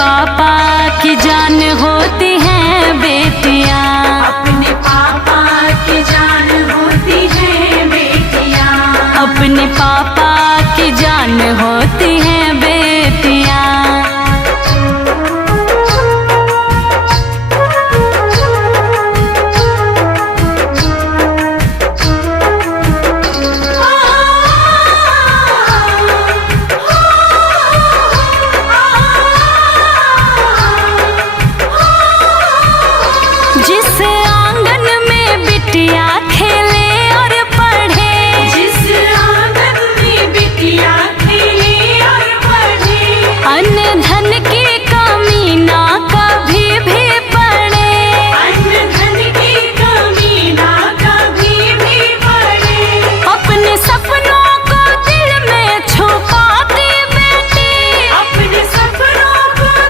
पापा की जान होती हैं बेटियां। अपने पापा की जान होती है बेटियां। अपने पापा की जान होती हैं बेटियां। जिस आंगन में बिटिया